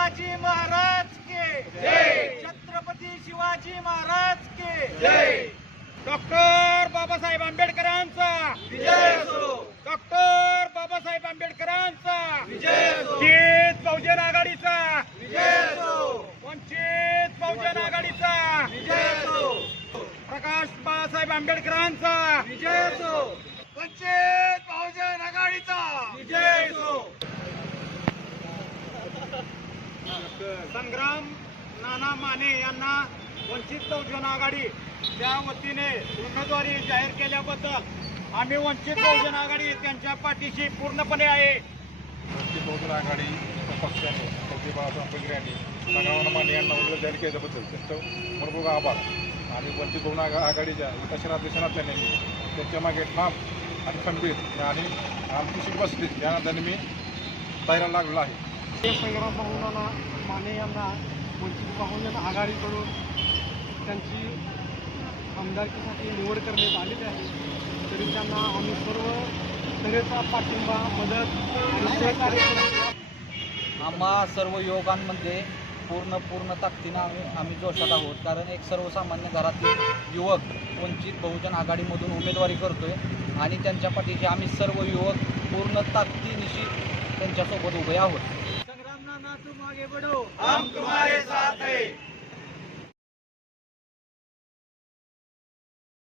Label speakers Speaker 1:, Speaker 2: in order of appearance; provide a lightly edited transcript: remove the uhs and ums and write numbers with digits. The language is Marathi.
Speaker 1: शिवाजी महाराज के जय, छत्रपती शिवाजी महाराज के जय, डॉक्टर बाबासाहेब आंबेडकरांचा विजय असो, डॉक्टर बाबासाहेब आंबेडकरांचा विजय असो, वंचित बहुजन आघाडीचा विजय असो, वंचित बहुजन आघाडीचा विजय असो, प्रकाश बाळासाहेब आंबेडकरांचा विजय असो, वंचित बहुजन आघाडीचा विजय असो। संग्राम नाना माने यांना वंचित बहुजन आघाडी त्या वतीने उमेदवारी जाहीर केल्याबद्दल आम्ही वंचित बहुजन आघाडी त्यांच्या पाठीशी पूर्णपणे आहे।
Speaker 2: वंचित बहुजन आघाडी पक्षाने डॉक्टर बाबासाहेब आंबेडकर यांनी संग्राम माने यांना उमेदवारी जाहीर केल्याबद्दल त्यांचं मनपूर्वक आभार। आणि वंचित बहुजन आघाडीच्या विकासनातल्या त्यांच्या मागे ठाम आणि खंबीर आणि आमची उपस्थित या नात्याने मी तयार लागलेलो आहे।
Speaker 3: संग्राम भाऊंना माने यांना वंचित बहुजन आघाडीकडून त्यांची आमदारकीसाठी निवड करण्यात आलेली आहे, तरी त्यांना आम्ही सर्व तऱ्हेचा पाठिंबा, मदत आणि सहकार्य करू।
Speaker 4: आम्हा सर्व युवकांमध्ये पूर्ण ताकदीनं आम्ही जोशात आहोत, कारण एक सर्वसामान्य घरातील युवक वंचित बहुजन आघाडीमधून उमेदवारी करतोय आणि त्यांच्या पाठीशी आम्ही सर्व युवक पूर्ण ताकदीनिशी त्यांच्यासोबत उभे आहोत।
Speaker 1: संग्राम नाना तुम आगे बढ़ो, हम तुम्हारे साथ हैं।